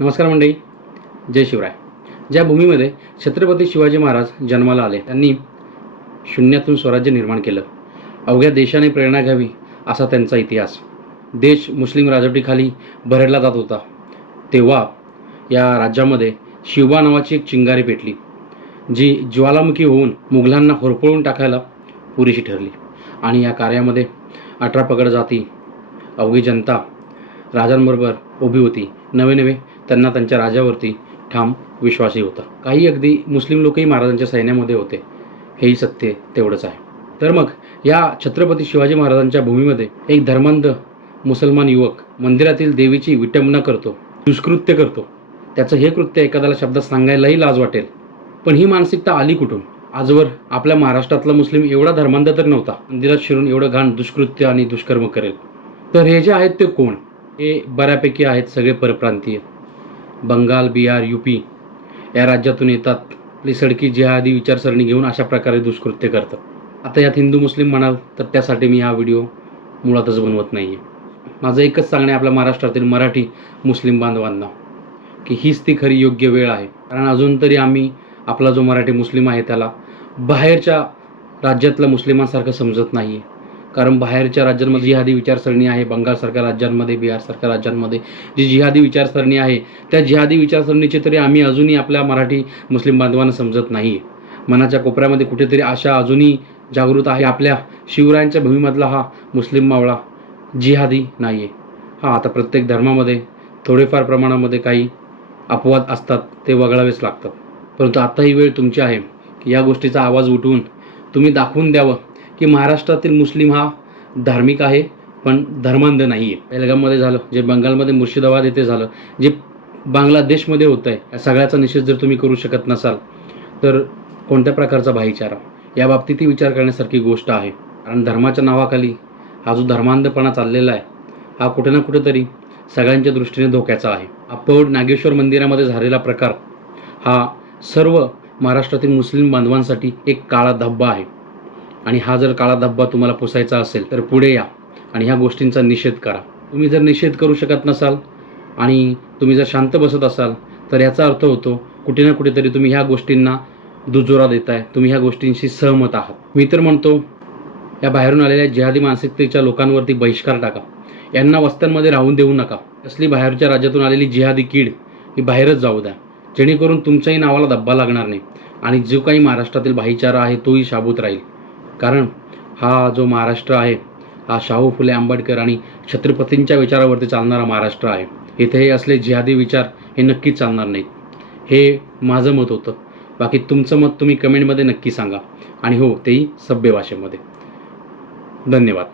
नमस्कार मंडळी. जय शिवराय. ज्या भूमीमध्ये छत्रपती शिवाजी महाराज जन्माला आले त्यांनी शून्यातून स्वराज्य निर्माण केलं. अवघ्या देशाने प्रेरणा घ्यावी असा त्यांचा इतिहास. देश मुस्लिम राजवटीखाली भरडला जात होता. तेव्हा या राज्यामध्ये शिवबा नावाची एक चिंगारी पेटली जी ज्वालामुखी होऊन मुघलांना होरपळून टाकायला पुरेशी ठरली. आणि या कार्यामध्ये अठरा पगड जाती अवघी जनता राजांबरोबर उभी होती. नवे नवे त्यांना त्यांच्या राजावरती ठाम विश्वासही होता. काही अगदी मुस्लिम लोकही महाराजांच्या सैन्यामध्ये होते. हेही सत्य तेवढंच आहे. तर मग या छत्रपती शिवाजी महाराजांच्या भूमीमध्ये एक धर्मांध मुसलमान युवक मंदिरातील देवीची विटंबना करतो दुष्कृत्य करतो. त्याचं हे कृत्य एखाद्याला शब्दात सांगायलाही लाज वाटेल. पण ही मानसिकता आली कुठून? आजवर आपल्या महाराष्ट्रातला मुस्लिम एवढा धर्मांध तर नव्हता. मंदिरात शिरून एवढं घाण दुष्कृत्य आणि दुष्कर्म करेल. तर हे जे आहेत ते कोण? हे बऱ्यापैकी आहेत सगळे परप्रांतीय. बंगाल बिहार युपी या राज्यातून येतात. आपली सडकी जिहादी विचारसरणी घेऊन अशा प्रकारे दुष्कृत्य करतात. आता यात हिंदू मुस्लिम म्हणाल तर त्यासाठी मी हा व्हिडिओ मुळातच बनवत नाही आहे माझं एकच सांगणे आपल्या महाराष्ट्रातील मराठी मुस्लिम बांधवांना की हीच ती खरी योग्य वेळ आहे. कारण अजून तरी आम्ही आपला जो मराठी मुस्लिम आहे त्याला बाहेरच्या राज्यातल्या मुस्लिमांसारखं समजत नाही आहे कारण बाहेरच्या राज्यांमध्ये जिहादी विचारसरणी आहे बंगालसारख्या राज्यांमध्ये बिहारसारख्या राज्यांमध्ये. जी जिहादी विचारसरणी आहे त्या जिहादी विचारसरणीची तरी आम्ही अजूनही आपल्या मराठी मुस्लिम बांधवांना समजत नाही आहे मनाच्या कोपऱ्यामध्ये कुठेतरी आशा अजूनही जागृत आहे. आपल्या शिवरायांच्या भूमीमधला हा मुस्लिम मावळा जिहादी नाही आहे हा आता प्रत्येक धर्मामध्ये थोडेफार प्रमाणामध्ये काही अपवाद असतात ते वगळावेच लागतात. परंतु आता ही वेळ तुमची आहे. की या गोष्टीचा आवाज उठवून तुम्ही दाखवून द्यावं. की महाराष्ट्रातील मुस्लिम हा धार्मिक आहे पण धर्मांध नाही आहे पेहलगाममध्ये झालं जे बंगालमध्ये मुर्शिदाबाद येथे झालं जे बांगलादेशमध्ये होतं आहे या सगळ्याचा निषेध जर तुम्ही करू शकत नसाल तर कोणत्या प्रकारचा भाईचारा? या बाबतीतही विचार करण्यासारखी गोष्ट आहे. कारण धर्माच्या नावाखाली हा जो धर्मांधपणा चाललेला आहे हा कुठे ना कुठेतरी सगळ्यांच्या दृष्टीने धोक्याचा आहे. अपौड नागेश्वर मंदिरामध्ये झालेला प्रकार हा सर्व महाराष्ट्रातील मुस्लिम बांधवांसाठी एक काळा धब्बा आहे. आणि हा जर काळा धब्बा तुम्हाला पुसायचा असेल तर पुढे या आणि ह्या गोष्टींचा निषेध करा. तुम्ही जर निषेध करू शकत नसाल आणि तुम्ही जर शांत बसत असाल तर याचा अर्थ होतो कुठे ना कुठेतरी तुम्ही ह्या गोष्टींना दुजोरा देताय तुम्ही ह्या गोष्टींशी सहमत आहात. मी तर म्हणतो या बाहेरून आलेल्या जिहादी मानसिकतेच्या लोकांवरती बहिष्कार टाका. यांना वस्त्यांमध्ये राहून देऊ नका. असली बाहेरच्या राज्यातून आलेली जिहादी कीड ही बाहेरच जाऊ द्या. जेणेकरून तुमच्याही नावाला धब्बा लागणार नाही आणि जो काही महाराष्ट्रातील भाईचारा आहे तोही शाबूत राहील. कारण हा जो महाराष्ट्र आहे हा शाहू फुले आंबेडकर आणि छत्रपतींच्या विचारावरती चालणारा महाराष्ट्र आहे. इथे हे असले जिहादी विचार हे नक्कीच चालणार नाहीत. हे माझं मत होतं. बाकी तुमचं मत तुम्ही कमेंटमध्ये नक्की सांगा. आणि हो तेही सभ्य भाषेमध्ये. धन्यवाद.